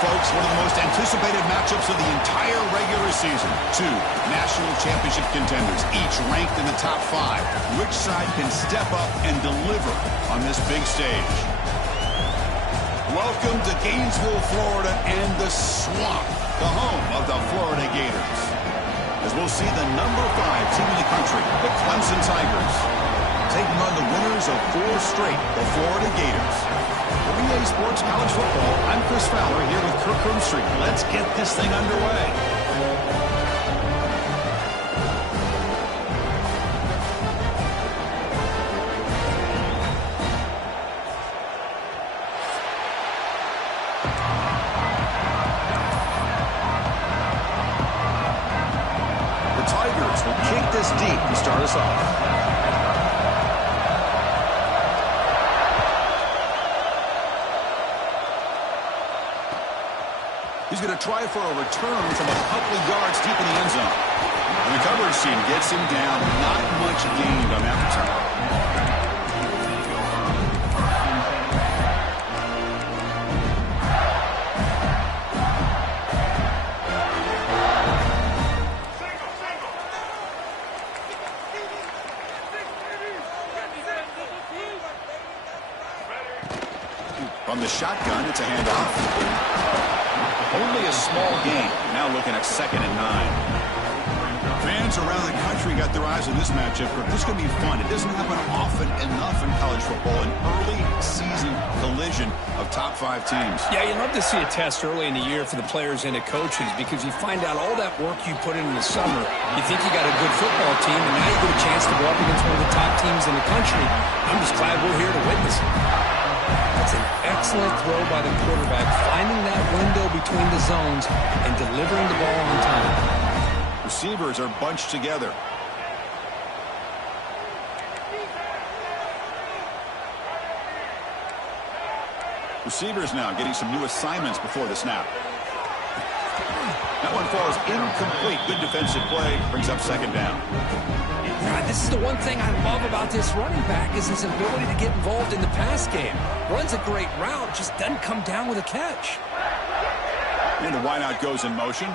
folks, one of the most anticipated matchups of the entire regular season. Two national championship contenders, each ranked in the top 5. Which side can step up and deliver on this big stage? Welcome to Gainesville, Florida, and the Swamp, the home of the Florida Gators. As we'll see the number 5 team in the country, the Clemson Tigers, taking on the winners of 4 straight, the Florida Gators. For EA Sports College Football, I'm Chris Fowler here with Kirk Herbstreit. Let's get this thing underway. The Tigers will kick this deep to start us off. He's going to try for a return from a couple of yards deep in the end zone. And the coverage team gets him down. Not much gained on that return. From the shotgun, it's a handoff. Only a small gain. Now looking at 2nd and 9. Fans around the country got their eyes on this matchup. This is going to be fun. It doesn't happen often enough in college football. An early season collision of top 5 teams. Yeah, you love to see a test early in the year for the players and the coaches because you find out all that work you put in the summer. You think you got a good football team, and now you get a chance to go up against one of the top teams in the country. I'm just glad we're here to witness it. That's an excellent throw by the quarterback, finding that window between the zones and delivering the ball on time. Receivers are bunched together. Receivers now getting some new assignments before the snap. That one falls incomplete. Good defensive play. Brings up 2nd down. God, this is the one thing I love about this running back is his ability to get involved in the pass game. Runs a great route, just doesn't come down with a catch. And the wideout goes in motion.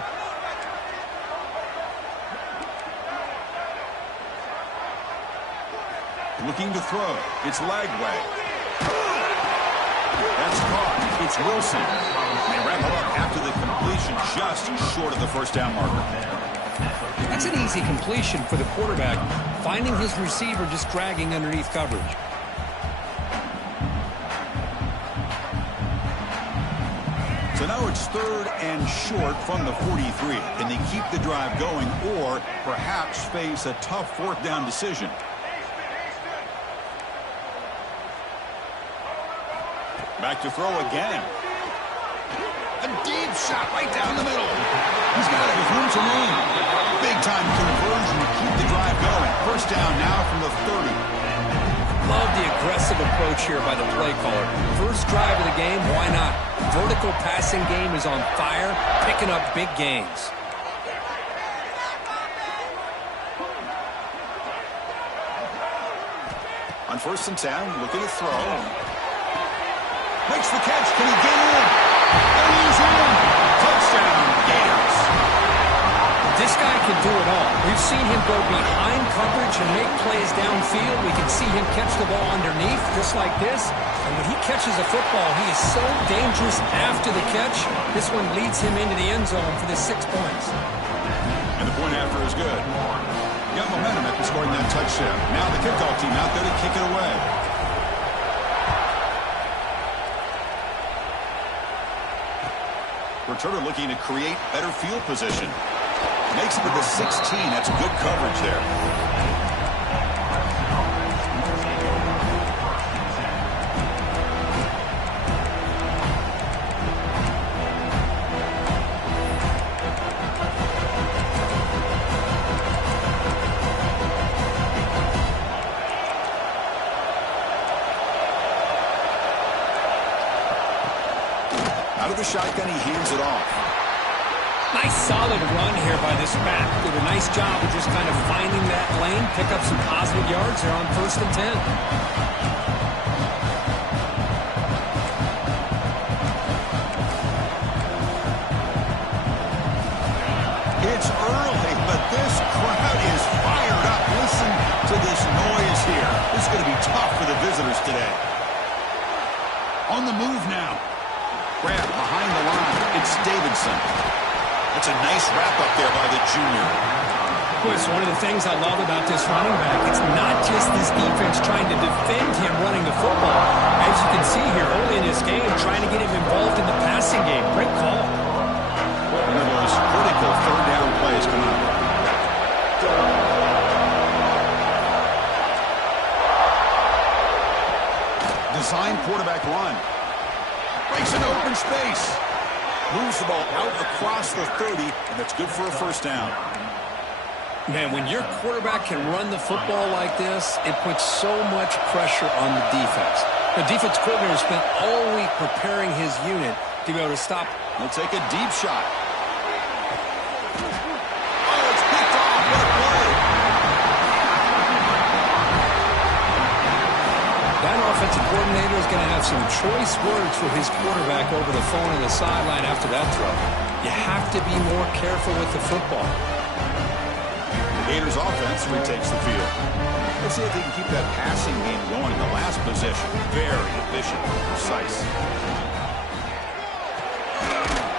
Looking to throw. It's Lagway. That's caught. It's Wilson. They wrap it up after the completion, just short of the 1st down marker. That's an easy completion for the quarterback, finding his receiver just dragging underneath coverage. So now it's 3rd and short from the 43. Can they keep the drive going or perhaps face a tough 4th down decision? Back to throw again. A deep shot right down the middle. He's got it with room to run. Big-time conversion to keep the drive going. 1st down now from the 30. Love the aggressive approach here by the play caller. First drive of the game, why not? Vertical passing game is on fire, picking up big gains. On 1st and 10, looking to throw. Makes the catch. Can he get in? And he's in. Touchdown, Gators. This guy can do it all. We've seen him go behind coverage and make plays downfield. We can see him catch the ball underneath just like this. And when he catches a football, he is so dangerous after the catch. This one leads him into the end zone for the 6 points. And the point after is good. Got momentum after scoring that touchdown. Now the kickoff team out there to kick it away. Returner looking to create better field position. Makes it with the 16. That's good coverage there. Out of the shotgun, he hands it off. Nice solid run here by this back. Did a nice job of just kind of finding that lane, pick up some positive yards there on 1st and 10. today. On the move now. Grab behind the line. It's Davidson. That's a nice wrap-up there by the junior. It's one of the things I love about this running back. It's not just this defense trying to defend him running the football. As you can see here early in this game, trying to get him involved in the passing game. Great call. One of those critical third down plays coming up. Design quarterback run. Breaks into open space. Moves the ball out across the 30, and that's good for a first down. Man, when your quarterback can run the football like this, it puts so much pressure on the defense. The defense coordinator spent all week preparing his unit to be able to stop. He'll take a deep shot. Oh, it's picked off. What a play. That offensive coordinator is going to have some choice words for his quarterback over the phone on the sideline after that throw. You have to be more careful with the football. Gators offense retakes the field. Let's see if they can keep that passing game going in the last possession. Very efficient and precise.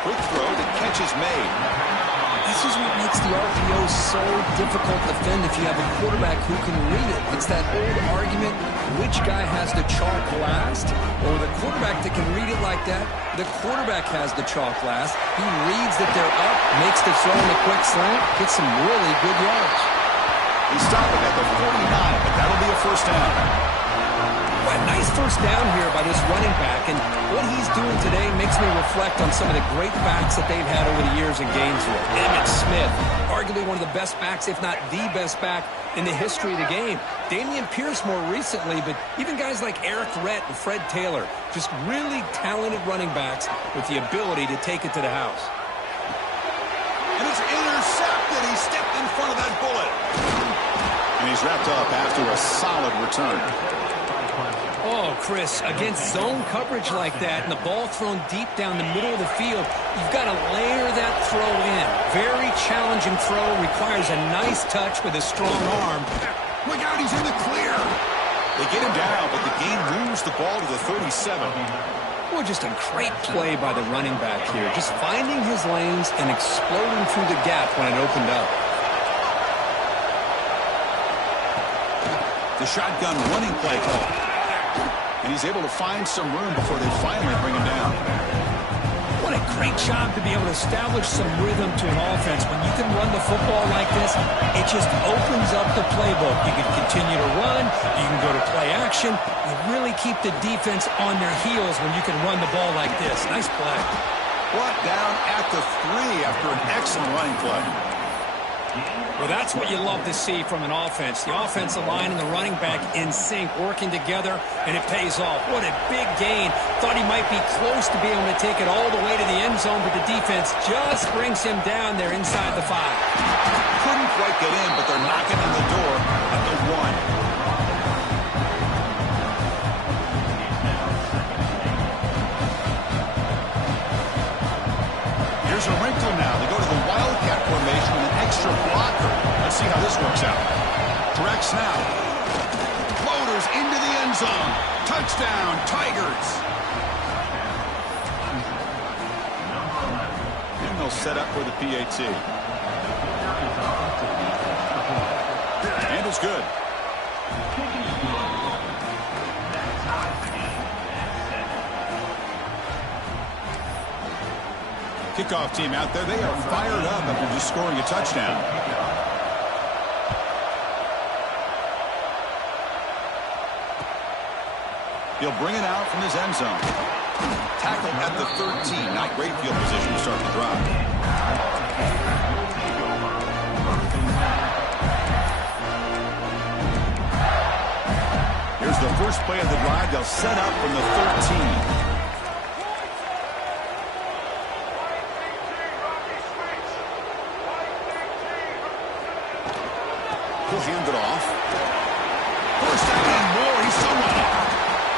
Quick throw, the catch is made. This is what makes the RPO so difficult to defend if you have a quarterback who can read it. It's that old argument, which guy has the chalk last? Or the quarterback that can read it like that, the quarterback has the chalk last. He reads that they're up, makes the throw in a quick slant, gets some really good yards. He's stopping at the 49, but that'll be a first down. Well, nice first down here by this running back, and what he's doing today makes me reflect on some of the great backs that they've had over the years in Gainesville. Emmitt Smith, arguably one of the best backs, if not the best back in the history of the game. Dameon Pierce more recently, but even guys like Eric Rhett and Fred Taylor, just really talented running backs with the ability to take it to the house. And it's intercepted. He stepped in front of that bullet. And he's wrapped up after a solid return. Oh, Chris, against zone coverage like that and the ball thrown deep down the middle of the field, you've got to layer that throw in. Very challenging throw, requires a nice touch with a strong arm. Look out, he's in the clear. They get him down, but the game moves the ball to the 37. Well, just a great play by the running back here. Just finding his lanes and exploding through the gap when it opened up. The shotgun running play call. And he's able to find some room before they finally bring him down. What a great job to be able to establish some rhythm to an offense. When you can run the football like this, it just opens up the playbook. You can continue to run. You can go to play action. You really keep the defense on their heels when you can run the ball like this. Nice play. Brought down at the 3 after an excellent running play. Well, that's what you love to see from an offense. The offensive line and the running back in sync, working together, and it pays off. What a big gain. Thought he might be close to being able to take it all the way to the end zone, but the defense just brings him down there inside the 5. Couldn't quite get in, but they're knocking on the door at the 1. Here's a wrinkle now. They go to the Wildcat formation with an extra blocker. Let's see how this works out. Direct snap. Floaters into the end zone. Touchdown, Tigers. And they'll set up for the PAT. And it's good. Kickoff team out there. They are fired up after just scoring a touchdown. He'll bring it out from his end zone. Tackle at the 13. Not great field position to start the drive. Here's the first play of the drive. They'll set up from the 13. He'll hand it off. First down and more. He's somewhere.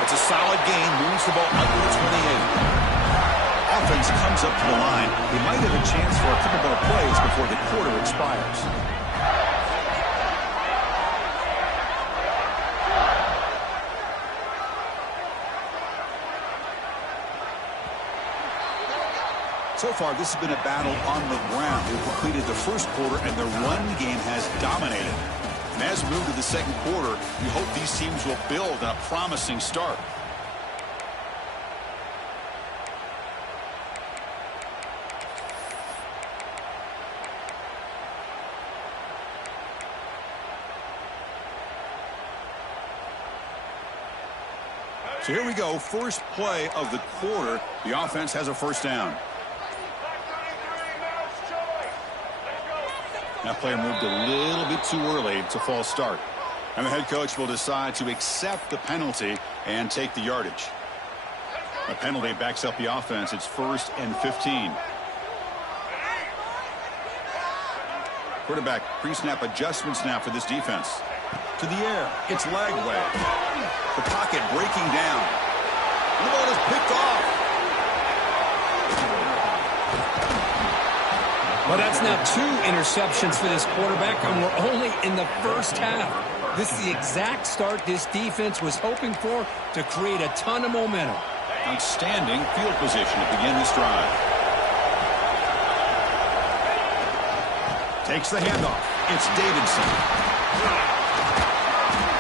It's a solid gain. Moves the ball up to the 28. Offense comes up to the line. They might have a chance for a couple more plays before the quarter expires. So far, this has been a battle on the ground. They've completed the first quarter, and the run game has dominated. And as we move to the second quarter, we hope these teams will build on a promising start. So here we go, first play of the quarter. The offense has a first down. That player moved a little bit too early. It's a false start. And the head coach will decide to accept the penalty and take the yardage. A penalty backs up the offense. It's 1st and 15. Quarterback pre-snap adjustments now for this defense. To the air. It's Lagway. The pocket breaking down. The ball is picked off. Well, that's now 2 interceptions for this quarterback, and we're only in the first half. This is the exact start this defense was hoping for to create a ton of momentum. Outstanding field position to begin this drive. Takes the handoff. It's Davidson.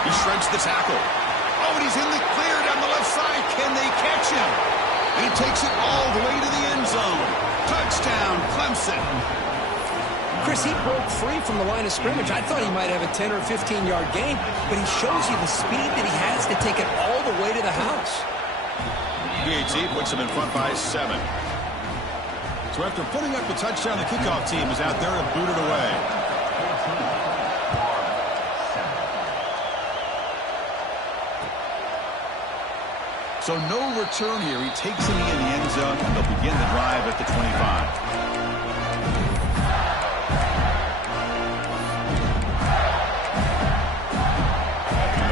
He shreds the tackle. Oh, and he's in the clear down the left side. Can they catch him? And he takes it all the way to the end zone. Touchdown, Clemson. Chris, he broke free from the line of scrimmage. I thought he might have a 10 or 15-yard gain, but he shows you the speed that he has to take it all the way to the house. PAT puts him in front by 7. So after putting up the touchdown, the kickoff team is out there to boot it away. So no return here. He takes it in the end zone, and they'll begin the drive at the 25.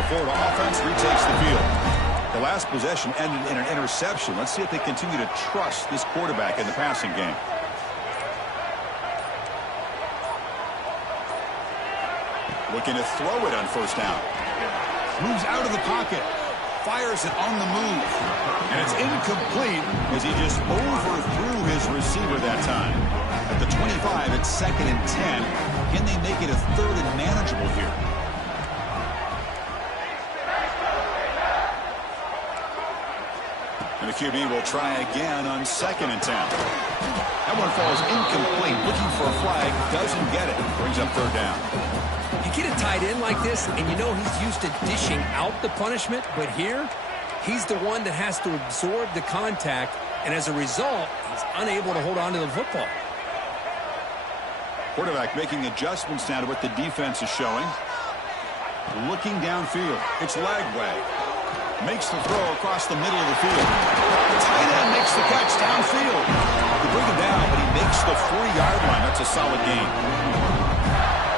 Florida offense retakes the field. The last possession ended in an interception. Let's see if they continue to trust this quarterback in the passing game. Looking to throw it on first down. Moves out of the pocket. Fires it on the move. And it's incomplete as he just overthrew his receiver that time. At the 25, it's 2nd and 10. Can they make it a 3rd and manageable here? And the QB will try again on 2nd and 10. That one falls incomplete. Looking for a flag. Doesn't get it. Brings up 3rd down. You get a tight end like this, and you know he's used to dishing out the punishment, but here, he's the one that has to absorb the contact, and as a result, he's unable to hold on to the football. Quarterback making adjustments now to what the defense is showing. Looking downfield. It's Lagway. Makes the throw across the middle of the field. The tight end makes the catch downfield. They bring him down, but he makes the 4-yard line. That's a solid gain.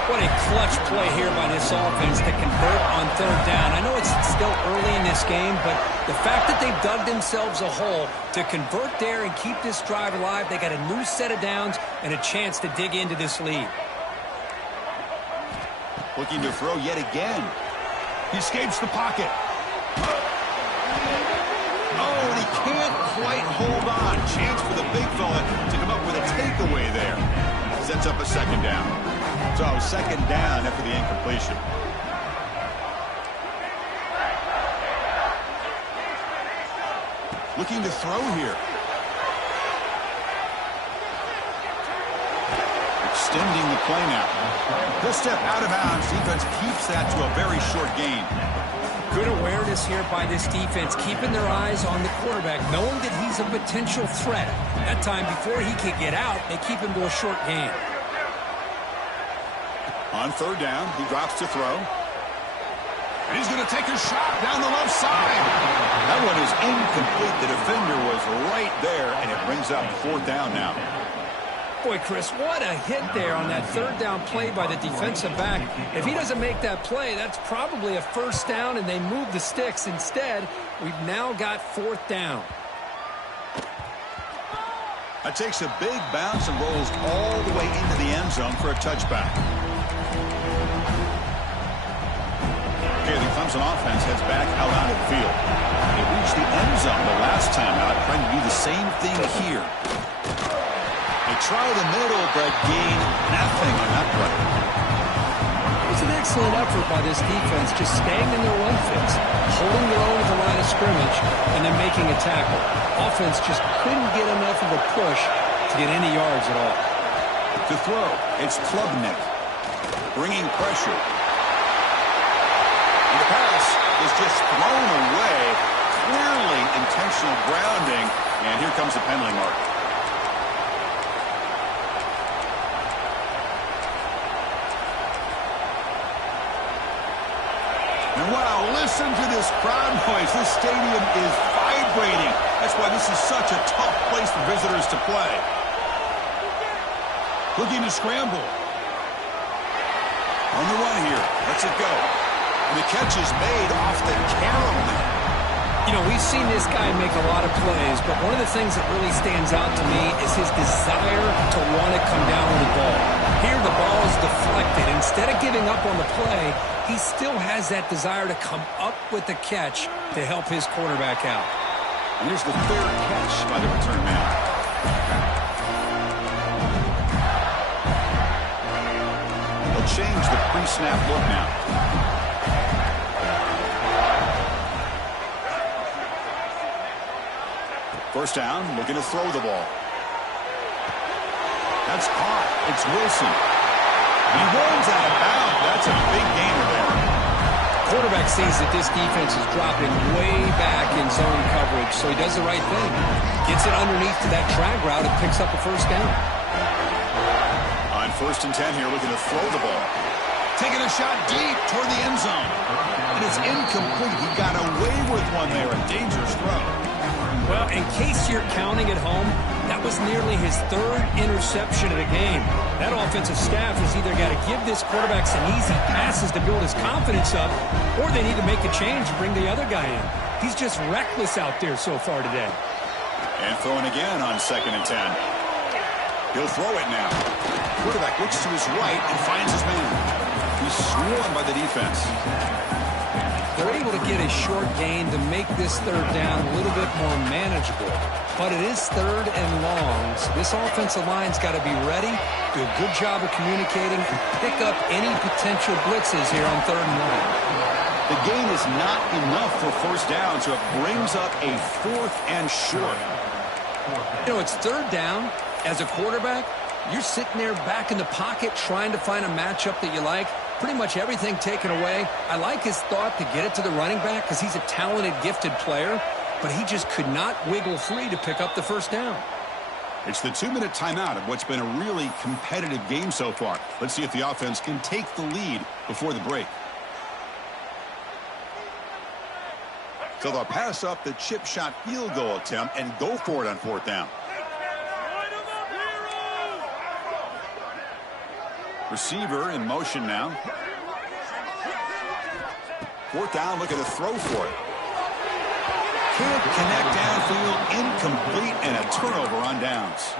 What a clutch play here by this offense to convert on 3rd down. I know it's still early in this game, but the fact that they've dug themselves a hole to convert there and keep this drive alive, they got a new set of downs and a chance to dig into this lead. Looking to throw yet again. He escapes the pocket. Oh, and he can't quite hold on. Chance for the big fella to come up with a takeaway there. Sets up a 2nd down. So 2nd down after the incompletion. Looking to throw here. Extending the play now. He'll step out of bounds. Defense keeps that to a very short gain. Good awareness here by this defense, keeping their eyes on the quarterback, knowing that he's a potential threat. That time, before he can get out, they keep him to a short gain. On 3rd down, he drops to throw. And he's going to take a shot down the left side. That one is incomplete. The defender was right there, and it brings up 4th down now. Boy, Chris, what a hit there on that 3rd down play by the defensive back. If he doesn't make that play, that's probably a 1st down, and they move the sticks. Instead, we've now got 4th down. That takes a big bounce and rolls all the way into the end zone for a touchback. Okay, the Clemson offense heads back out onto the field. They reached the end zone the last time out, trying to do the same thing here. try the middle, but gain nothing on that play. It was an excellent effort by this defense, just staying in their run fits, holding their own at the line of scrimmage, and then making a tackle. Offense just couldn't get enough of a push to get any yards at all. To throw, it's Klubnik, bringing pressure. And the pass is just thrown away. Clearly intentional grounding, and here comes the penalty mark. And wow, listen to this crowd noise. This stadium is vibrating. That's why this is such a tough place for visitors to play. Looking to scramble. On the run here. Lets it go. And the catch is made off the Carrollman. You know, we've seen this guy make a lot of plays, but one of the things that really stands out to me is his desire to want to come down with the ball. Here, the ball is deflected. Instead of giving up on the play, he still has that desire to come up with the catch to help his quarterback out. And here's the third catch by the return man. They'll change the pre-snap look now. First down, looking to throw the ball. That's caught. It's Wilson. He runs out of bounds. That's a big gainer there. Quarterback sees that this defense is dropping way back in zone coverage, so he does the right thing. Gets it underneath to that drag route and picks up a first down. On 1st and 10 here, looking to throw the ball. Taking a shot deep toward the end zone. And it's incomplete. He got away with one there. A dangerous throw. Well, in case you're counting at home, that was nearly his 3rd interception of the game. That offensive staff has either got to give this quarterback some easy passes to build his confidence up, or they need to make a change and bring the other guy in. He's just reckless out there so far today. And throwing again on 2nd and 10. He'll throw it now. Quarterback looks to his right and finds his man. He's swarmed by the defense. They're able to get a short gain to make this 3rd down a little bit more manageable. But it is 3rd and long, so this offensive line's got to be ready, do a good job of communicating, and pick up any potential blitzes here on 3rd and long. The gain is not enough for first down, so it brings up a 4th and short. You know, it's 3rd down. As a quarterback, you're sitting there back in the pocket trying to find a matchup that you like. Pretty much everything taken away. I like his thought to get it to the running back because he's a talented, gifted player, but he just could not wiggle free to pick up the first down. It's the 2-minute timeout of what's been a really competitive game so far. Let's see if the offense can take the lead before the break. So they'll pass up the chip shot field goal attempt and go for it on 4th down. Receiver in motion now. 4th down, looking to throw for it. Can't connect downfield, incomplete, and a turnover on downs.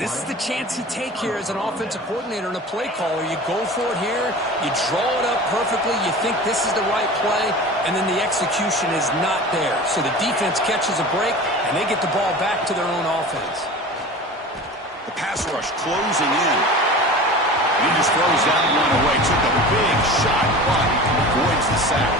This is the chance you take here as an offensive coordinator and a play caller. You go for it here, you draw it up perfectly, you think this is the right play, and then the execution is not there. So the defense catches a break, and they get the ball back to their own offense. The pass rush closing in. He just throws that one away. Took a big shot, but avoids the sack.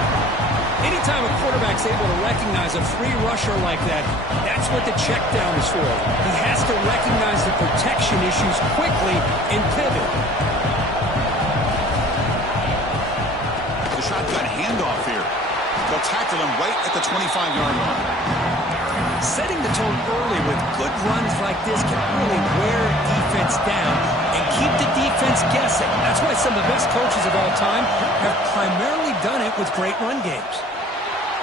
Anytime a quarterback's able to recognize a free rusher like that, that's what the check down is for. He has to recognize the protection issues quickly and pivot. The shotgun handoff here. They'll tackle him right at the 25-yard line. Setting the tone early with good runs like this can really wear defense down and keep the defense guessing. That's why some of the best coaches of all time have primarily done it with great run games.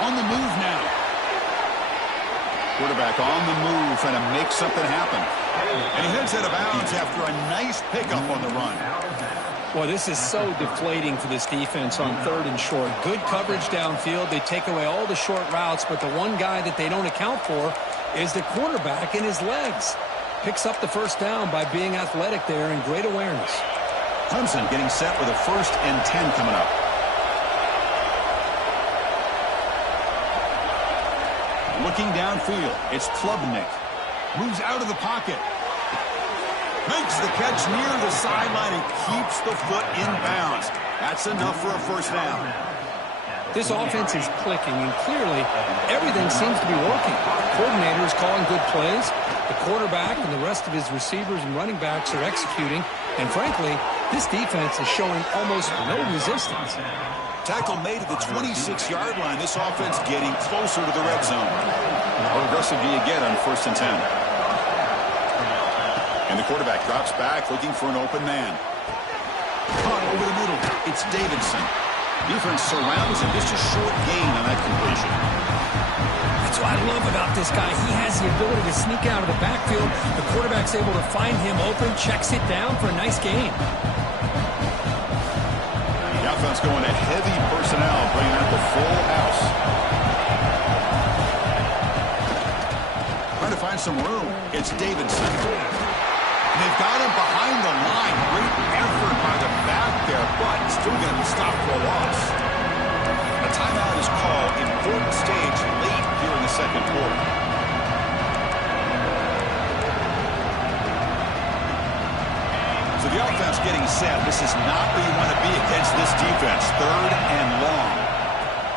On the move now. Quarterback on the move, trying to make something happen. And he heads out of bounds after a nice pickup on the run. Boy, this is so deflating for this defense on 3rd and short. Good coverage downfield. They take away all the short routes, but the one guy that they don't account for is the quarterback and his legs. Picks up the first down by being athletic there and great awareness. Clemson getting set with a 1st and 10 coming up. Looking downfield, it's Klubnik. Moves out of the pocket. Makes the catch near the sideline and keeps the foot in bounds. That's enough for a first down. This offense is clicking, and clearly everything seems to be working. Coordinator is calling good plays. The quarterback and the rest of his receivers and running backs are executing. And frankly, this defense is showing almost no resistance. Tackle made at the 26-yard line. This offense getting closer to the red zone. How aggressive do you get on 1st and 10? And the quarterback drops back looking for an open man. Caught over the middle. It's Davidson. Defense surrounds him. Just a short gain on that completion. That's what I love about this guy. He has the ability to sneak out of the backfield. The quarterback's able to find him open, checks it down for a nice gain. The offense going to heavy personnel, bringing out the full house. Trying to find some room. It's Davidson. And they've got him behind the line. Great effort by the back there, but still going to be stopped for a loss. A timeout is called. Important stage late here in the second quarter. So the offense getting set. This is not where you want to be against this defense. 3rd and long.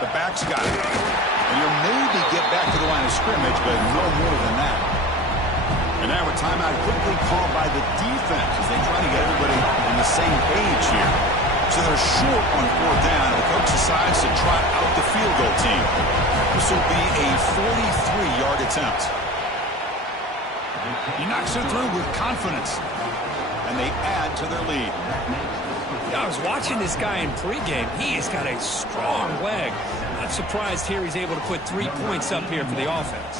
The back's got it. And you'll maybe get back to the line of scrimmage, but no more than that. And now a timeout quickly called by the defense as they try to get everybody on the same page here. So they're short on 4th down, and the coach decides to trot out the field goal team. This will be a 43-yard attempt. He knocks it through with confidence. And they add to their lead. Yeah, I was watching this guy in pregame. He has got a strong leg. Not surprised here he's able to put 3 points up here for the offense.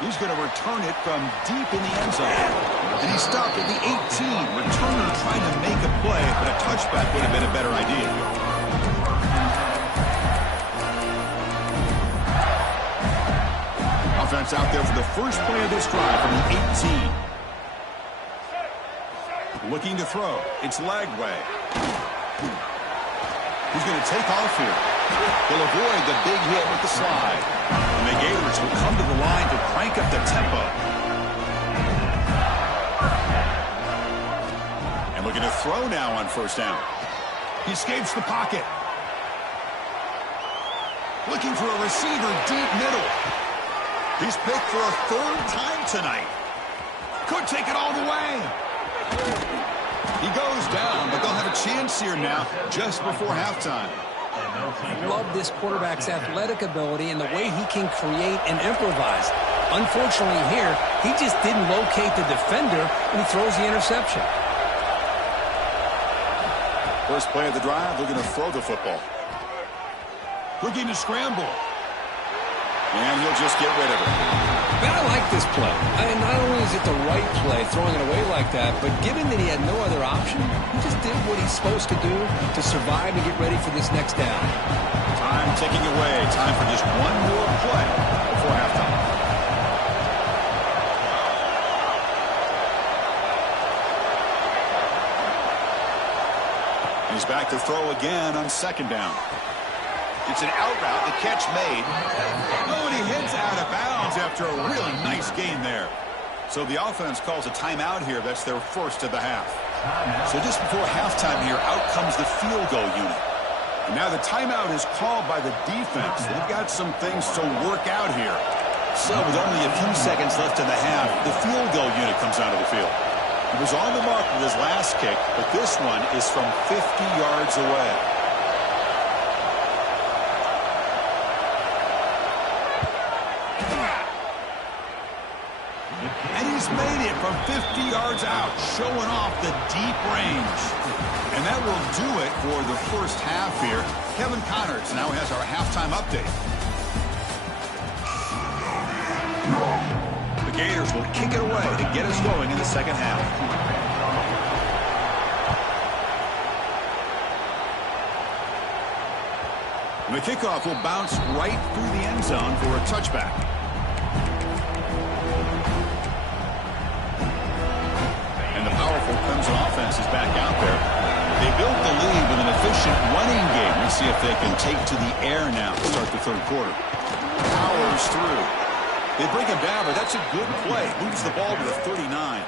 He's going to return it from deep in the end zone. And he stopped at the 18. Returner trying to make a play, but a touchback would have been a better idea. Offense out there for the first play of this drive from the 18. Looking to throw. It's Lagway. He's going to take off here. He'll avoid the big hit with the slide. And the Gators will come to the line to crank up the tempo. And looking to throw now on 1st down. He escapes the pocket. Looking for a receiver deep middle. He's picked for a 3rd time tonight. Could take it all the way. He goes down, but they'll have a chance here now just before halftime. I love this quarterback's athletic ability and the way he can create and improvise. Unfortunately here, he just didn't locate the defender, and he throws the interception. First play of the drive, they're going to throw the football. Looking to scramble. And he'll just get rid of it. Man, I like this play. And not only is it the right play, throwing it away like that, but given that he had no other option, he just did what he's supposed to do to survive and get ready for this next down. Time ticking away. Time for just one more play before halftime. He's back to throw again on 2nd down. It's an out route, the catch made. Oh, and he heads out of bounds after a really nice gain there. So the offense calls a timeout here. That's their first of the half. So just before halftime here, out comes the field goal unit. And now the timeout is called by the defense. They've got some things to work out here. So with only a few seconds left in the half, the field goal unit comes out of the field. He was on the mark with his last kick, but this one is from 50 yards away. And he's made it from 50 yards out, showing off the deep range. And that will do it for the first half here. Kevin Connors now has our halftime update. The Gators will kick it away to get us going in the second half. And the kickoff will bounce right through the end zone for a touchback. And the powerful Clemson offense is back out there. They built the lead with an efficient running game. Let's see if they can take to the air now to start the third quarter. powers through. They bring him down, but that's a good play. Moves the ball to the 39.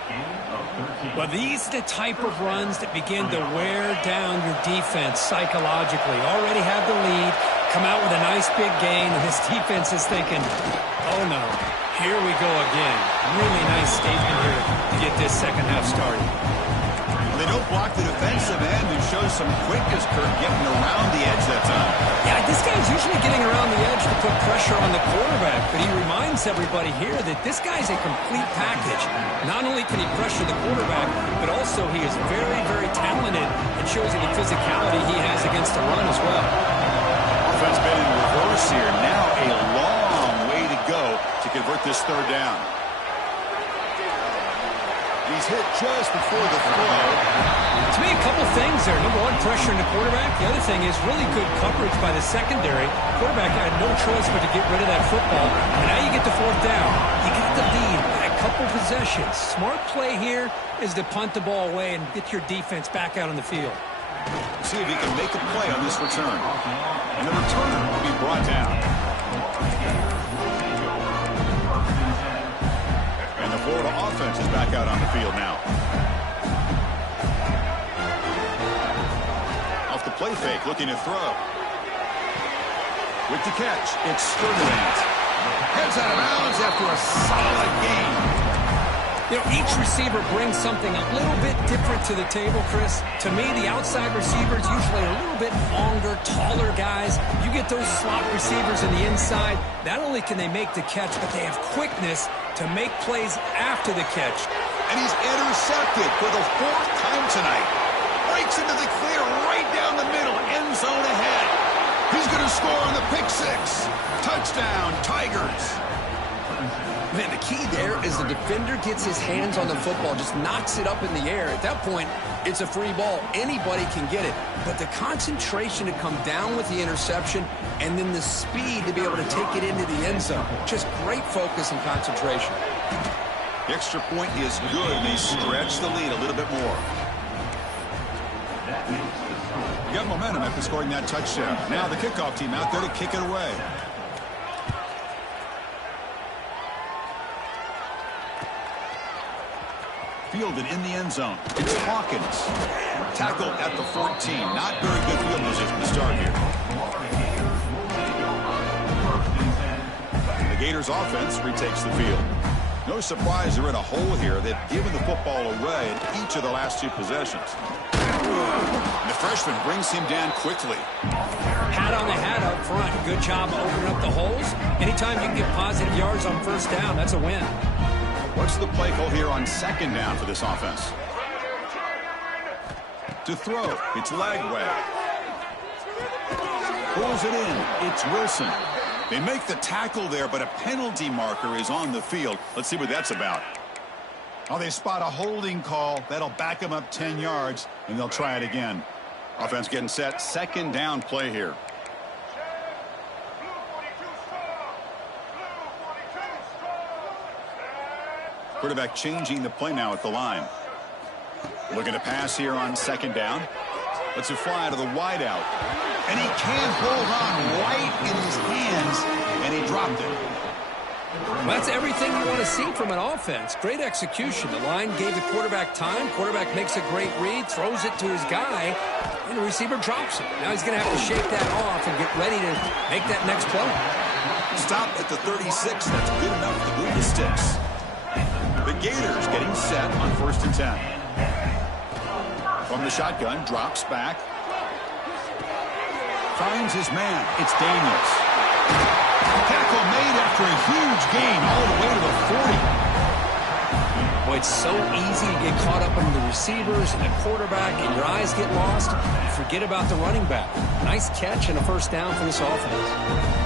Well, these are the type of runs that begin to wear down your defense psychologically. Already have the lead, come out with a nice big gain, and this defense is thinking, oh no, here we go again. Really nice statement here to get this second half started. They don't block the defensive end and show some quickness, Kurt, getting around the edge that time. Yeah, this guy's usually getting around the edge to put pressure on the quarterback, but he reminds everybody here that this guy's a complete package. Not only can he pressure the quarterback, but also he is very, very talented and shows you the physicality he has against the run as well. Offense been in reverse here. Now a long way to go to convert this third down. He's hit just before the throw. To me, a couple things there. Number one, pressuring the quarterback. The other thing is really good coverage by the secondary. Quarterback had no choice but to get rid of that football. And now you get the fourth down. You got the lead by a couple possessions. Smart play here is to punt the ball away and get your defense back out on the field. See if he can make a play on this return. And the returner will be brought down. And the Florida offense is back out on the field now. Off the play fake, looking to throw. With the catch, it's Sturdivant. Heads out of bounds after a solid game. You know, each receiver brings something a little bit different to the table, Chris. To me, the outside receivers usually a little bit longer, taller guys. You get those slot receivers in the inside. Not only can they make the catch, but they have quickness to make plays after the catch. And he's intercepted for the fourth time tonight. Breaks into the clear right down the middle, end zone ahead. He's going to score on the pick six. Touchdown, Tigers. Man, the key there is the defender gets his hands on the football, just knocks it up in the air. At that point, it's a free ball. Anybody can get it. But the concentration to come down with the interception and then the speed to be able to take it into the end zone. Just great focus and concentration. The extra point is good, and they stretch the lead a little bit more. You got momentum after scoring that touchdown. Now the kickoff team out there to kick it away. Fielded in the end zone. It's Hawkins. Tackled at the 14. Not very good field position to start here. The Gators offense retakes the field. No surprise they're in a hole here. They've given the football away in each of the last two possessions. And the freshman brings him down quickly. Hat on the hat up front. Good job opening up the holes. Anytime you can get positive yards on first down, that's a win. What's the play call here on second down for this offense? To throw, it's Lagway. Pulls it in, it's Wilson. They make the tackle there, but a penalty marker is on the field. Let's see what that's about. Oh, they spot a holding call. That'll back them up 10 yards, and they'll try it again. Offense getting set, second down play here. Quarterback changing the play now at the line. Looking to pass here on second down. Lets it fly to the wideout. And he can't hold on right in his hands, and he dropped it. Well, that's everything you want to see from an offense. Great execution. The line gave the quarterback time. Quarterback makes a great read, throws it to his guy, and the receiver drops it. Now he's going to have to shake that off and get ready to make that next play. Stopped at the 36. That's good enough to move the sticks. The Gators getting set on 1st and 10. From the shotgun, drops back. Finds his man. It's Daniels. Tackle made after a huge gain all the way to the 40. Boy, it's so easy to get caught up in the receivers and the quarterback, and your eyes get lost. You forget about the running back. Nice catch and a first down for this offense.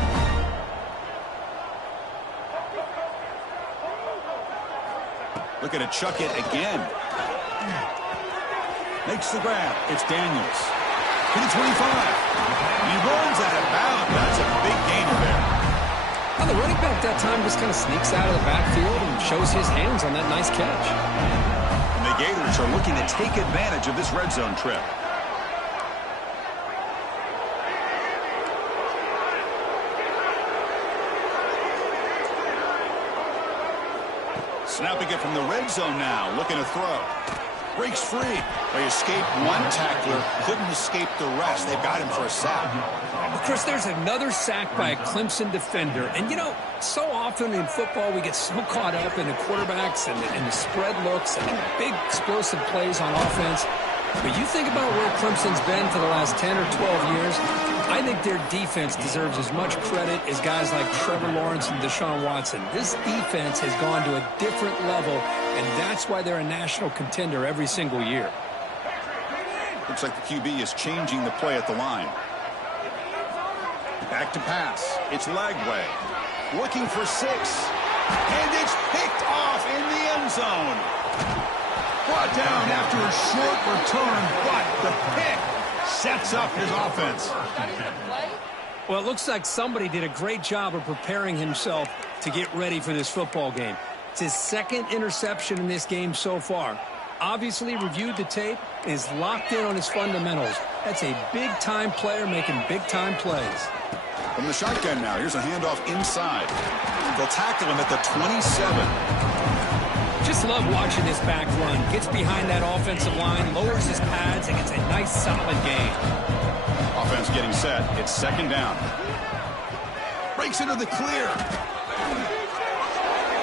Looking to chuck it again. Makes the grab. It's Daniels. To the 25. He runs out of bounds. That's a big gainer there. Well, the running back that time just kind of sneaks out of the backfield and shows his hands on that nice catch. And the Gators are looking to take advantage of this red zone trip. Snapping it from the red zone now. Looking to throw. Breaks free. They escaped one tackler. Couldn't escape the rest. They've got him for a sack. Of course, there's another sack by a Clemson defender. And, you know, so often in football we get so caught up in the quarterbacks and the spread looks and the big explosive plays on offense. But you think about where Clemson's been for the last 10 or 12 years, I think their defense deserves as much credit as guys like Trevor Lawrence and Deshaun Watson. This defense has gone to a different level, and that's why they're a national contender every single year. Looks like the QB is changing the play at the line. Back to pass. It's Lagway. Looking for 6. And it's picked off in the end zone. Brought down after a short return, but the pick sets up his offense. Well, it looks like somebody did a great job of preparing himself to get ready for this football game. It's his second interception in this game so far. Obviously reviewed the tape and is locked in on his fundamentals. That's a big-time player making big-time plays. From the shotgun now, here's a handoff inside. They'll tackle him at the 27. Just love watching this back run. Gets behind that offensive line, lowers his pads, and gets a nice solid gain. Offense getting set. It's second down. Breaks into the clear.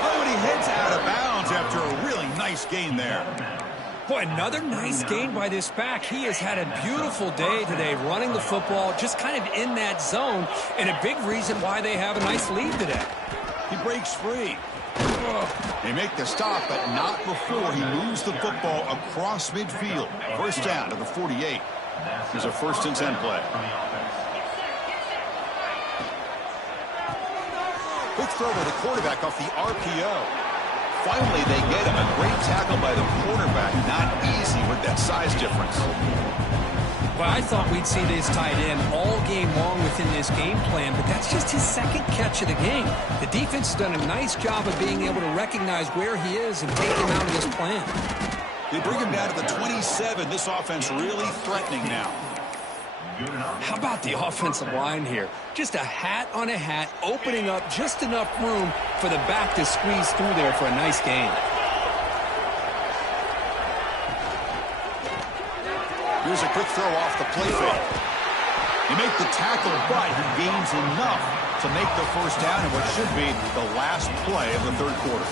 Oh, and he heads out of bounds after a really nice gain there. Boy, another nice gain by this back. He has had a beautiful day today running the football, just kind of in that zone, and a big reason why they have a nice lead today. He breaks free. They make the stop, but not before he moves the football across midfield. First down to the 48. Here's a 1st and 10 play. Quick throw by the quarterback off the RPO. Finally, they get him. A great tackle by the quarterback. Not easy with that size difference. Well, I thought we'd see this tight end all game long within this game plan, but that's just his second catch of the game. The defense has done a nice job of being able to recognize where he is and take him out of this plan. They bring him down to the 27. This offense really threatening now. How about the offensive line here? Just a hat on a hat, opening up just enough room for the back to squeeze through there for a nice gain. Here's a quick throw off the play fake. He makes the tackle, but he gains enough to make the first down in what should be the last play of the third quarter.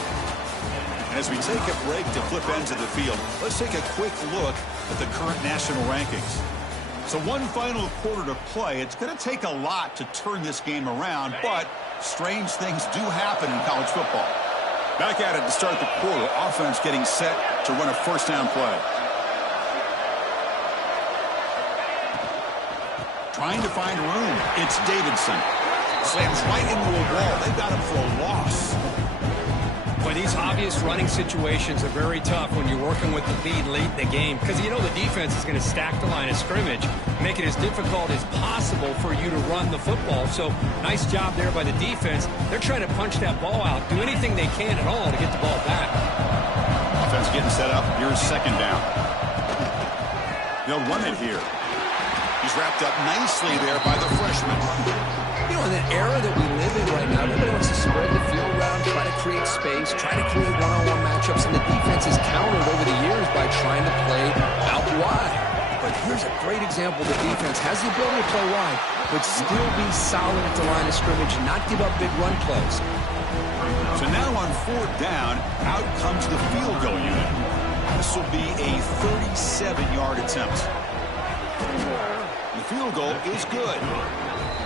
And as we take a break to flip ends of the field, let's take a quick look at the current national rankings. So one final quarter to play. It's going to take a lot to turn this game around, but strange things do happen in college football. Back at it to start the quarter. Offense getting set to run a first down play. Trying to find room. It's Davidson. Slams right into a wall. They've got him for a loss. Boy, these obvious running situations are very tough when you're working with the lead late in the game because you know the defense is going to stack the line of scrimmage, make it as difficult as possible for you to run the football. So nice job there by the defense. They're trying to punch that ball out, do anything they can at all to get the ball back. Offense getting set up. Here's second down. They'll run it here. He's wrapped up nicely there by the freshman. You know, in that era that we live in right now, nobody wants to spread the field around, try to create space, try to create one-on-one matchups, and the defense has countered over the years by trying to play out wide. But here's a great example. The defense has the ability to play wide, but still be solid at the line of scrimmage, not give up big run plays. So now on fourth down, out comes the field goal unit. This will be a 37-yard attempt. The field goal is good.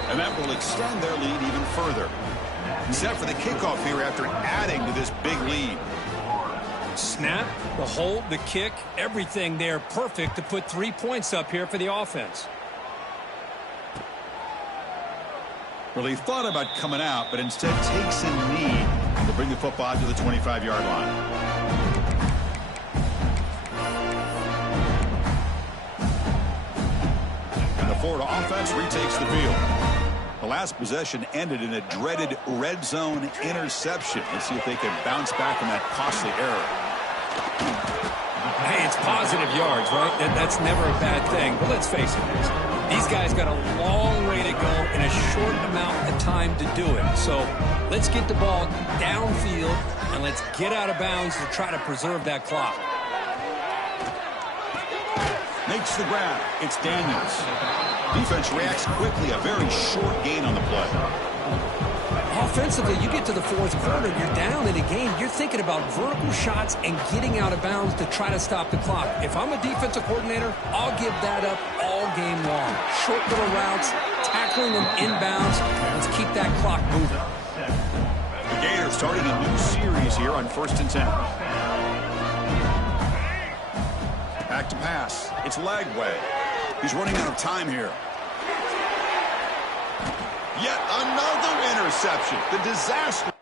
And that will extend their lead even further. Set for the kickoff here after adding to this big lead. Snap, the hold, the kick, everything there perfect to put 3 points up here for the offense. Well, he thought about coming out, but instead takes a knee to bring the football to the 25-yard line. Florida offense retakes the field. The last possession ended in a dreaded red zone interception. Let's see if they can bounce back from that costly error. Hey, it's positive yards, right? That's never a bad thing. But let's face it, These guys got a long way to go in a short amount of time to do it. So let's get the ball downfield, and let's get out of bounds to try to preserve that clock. Makes the grab. It's Daniels. Defense reacts quickly. A very short gain on the play. Offensively, you get to the fourth quarter, you're down in a game. You're thinking about vertical shots and getting out of bounds to try to stop the clock. If I'm a defensive coordinator, I'll give that up all game long. Short little routes, tackling them inbounds. Let's keep that clock moving. The Gators starting a new series here on 1st and 10. Back to pass. It's Lagway. He's running out of time here. Yet another interception. The disaster.